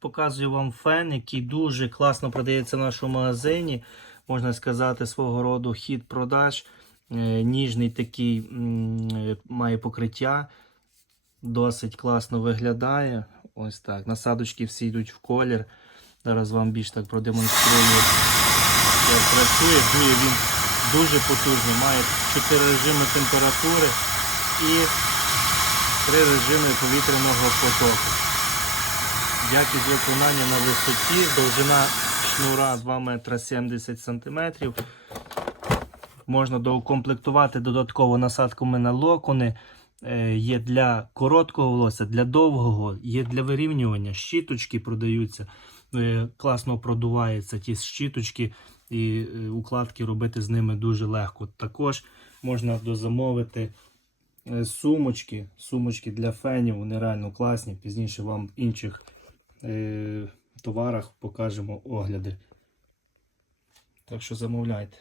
показую вам фен, який дуже класно продається в нашому магазині. Можна сказати, свого роду хід продаж. Е, Ніжний такий е, має покриття. Досить класно виглядає. Ось так. Насадочки всі йдуть в колір. Зараз вам більш так продемонструю, як працює. Дує він дуже потужний. Має 4 режими температури і 3 режими повітряного потоку. Якість виконання на висоті, довжина шнура 2 метра 70 сантиметрів. Можна доукомплектувати додатково насадками на локони. Е, Є для короткого волосся, для довгого, є для вирівнювання. Щіточки продаються. Е, Класно продуваються ті щіточки і е, укладки робити з ними дуже легко. Також можна дозамовити сумочки, сумочки для фенів, вони реально класні. Пізніше вам інших товарах покажемо огляди. Так що замовляйте.